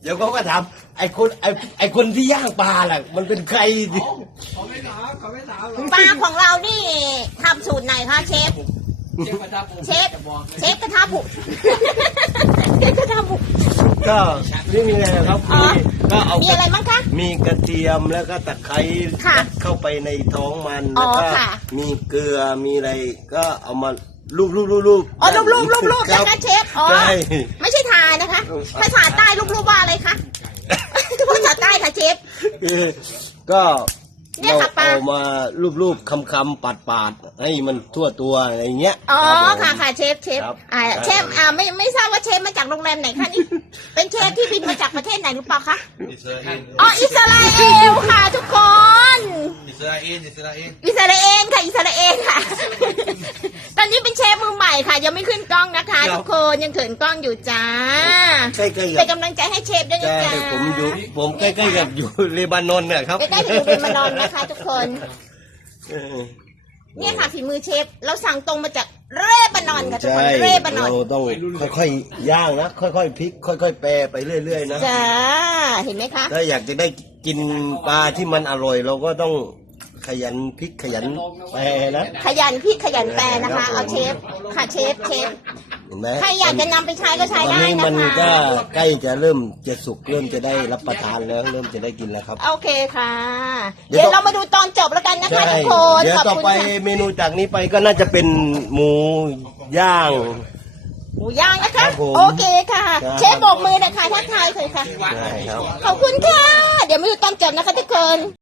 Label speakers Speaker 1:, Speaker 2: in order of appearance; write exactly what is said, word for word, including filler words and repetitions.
Speaker 1: เดี๋ยวเขาก็ถามไอ้คนไอ้ไอ้คนที่ย่างปลาล่ะมันเป็นใคร
Speaker 2: เขาไม่ถามเขาไม่ถาม
Speaker 3: ปลาของเรานี่ทำสูตรไหนคะเชฟ
Speaker 2: เชฟกระทะผม
Speaker 3: เชฟเชฟกระทะบุกเชฟกระทะบุก
Speaker 1: ก็นี่มีอะไรนะครับ
Speaker 3: อ๋อ
Speaker 1: มีก็เอา
Speaker 3: มีอะไรบ้างคะ
Speaker 1: มีกระเทียมแล้วก็ตะไคร้
Speaker 3: ค่ะ
Speaker 1: เข้าไปในท้องมัน
Speaker 3: อ๋
Speaker 1: แล้
Speaker 3: อ
Speaker 1: วก็
Speaker 3: ค่ะ
Speaker 1: มีเกลือมีอะไรก็เอามาลูบลูบลูบลูบ
Speaker 3: อ๋อรูปรูปรูปรูป
Speaker 1: ครั
Speaker 3: นะ
Speaker 1: บ
Speaker 3: คะเชฟอ๋อ
Speaker 1: ใช่
Speaker 3: ไม่ใช่ทานะคะภาษาใต้รูปรูปว่าอะไรคะภาษาใต้ค่ะเชฟ
Speaker 1: คือก็
Speaker 3: เนี่ย
Speaker 1: เรา
Speaker 3: ค่ะปลา
Speaker 1: เอามาลูบๆคำๆปาดๆให้มันทั่วตัวอะไรเงี้ย
Speaker 3: อ๋อ
Speaker 1: รับผม
Speaker 3: ค่ะค่ะเชฟเชฟ
Speaker 1: ครับ
Speaker 3: อ่า
Speaker 1: ครับ
Speaker 3: เชฟอ่าไม่ไม่ทราบว่าเชฟมาจากโรงแรมไหนคะนี่ เป็นเชฟที่บินมาจากประเทศไหนหรือเปล่าคะ
Speaker 2: อิสราเอล
Speaker 3: อ๋ออิสราเอลค่ะทุกคน
Speaker 2: อิสราเอลอิสราเอล
Speaker 3: อิสราเอลค่ะอิสราเอลค่ะ ตอนนี้เป็นเชฟมือใหม่ค่ะ ยังไม่ขึ้นกล้องนะคะ ทุกคนยังเขินกล้องอยู่จ้า
Speaker 1: ใกล้ๆ
Speaker 3: เป็
Speaker 1: กัน บ
Speaker 3: กำลังใจให้เชฟด้วยนะ
Speaker 1: ใช่
Speaker 3: จ๊ะ
Speaker 1: ผมอยู่ผมใกล้ๆกับอยู่เลบานอนเนี่ยครับ
Speaker 3: ใกล้ๆถึงเป็นมานอนนะคะ ทุกคน
Speaker 1: เออ
Speaker 3: เนี่ยค่ะฝีมือเชฟเราสั่งตรงมาจากเรบานอนค่ะทุกค
Speaker 1: ใช่
Speaker 3: นเรบานอน
Speaker 1: เราต้องค่อยๆย่างนะค่อยๆพลิกค่อยๆแปรไปเรื่อยๆนะ
Speaker 3: จ้าเห็นไหมคะ
Speaker 1: ถ้าอยากจะได้กินปลาที่มันอร่อยเราก็ต้องขยันพลิกขยันแปรนะ
Speaker 3: ขยันพี่ขยันแปลนะคะ เอาเชฟค่ะเชฟเชฟ
Speaker 1: เห็นไหม
Speaker 3: ใครอยากจะนำไปใช้ก็ใช้
Speaker 1: ตอน
Speaker 3: ได้
Speaker 1: นี้
Speaker 3: นะ
Speaker 1: มัน
Speaker 3: คะ
Speaker 1: ก็ใกล้จะเริ่มจะสุกเริ่มจะได้รับประทานแล้ว เริ่มจะได้กินแล้วครับ
Speaker 3: โอเคค่ะ
Speaker 1: เดี๋
Speaker 3: เดี๋
Speaker 1: ย
Speaker 3: ยว วเรามาดูตอนจบแล้วกันนะคะ
Speaker 1: ใช่
Speaker 3: ทุกคน
Speaker 1: เดี๋ยว
Speaker 3: ขอบ
Speaker 1: ต่อ
Speaker 3: คุณ
Speaker 1: ไป
Speaker 3: ค่ะ
Speaker 1: เมนูจากนี้ไปก็น่าจะเป็นหมูย่าง
Speaker 3: หมูย่างนะ
Speaker 1: ครั
Speaker 3: คะ
Speaker 1: บผม
Speaker 3: โอเคค่ะ
Speaker 1: ครับ
Speaker 3: เชฟบอกมือหนะคะทักทายเคยค่ะ
Speaker 1: ใช่ครับ
Speaker 3: ขอบคุณค่ะ เดี๋ยวมาดูตอนจบนะคะทุกคน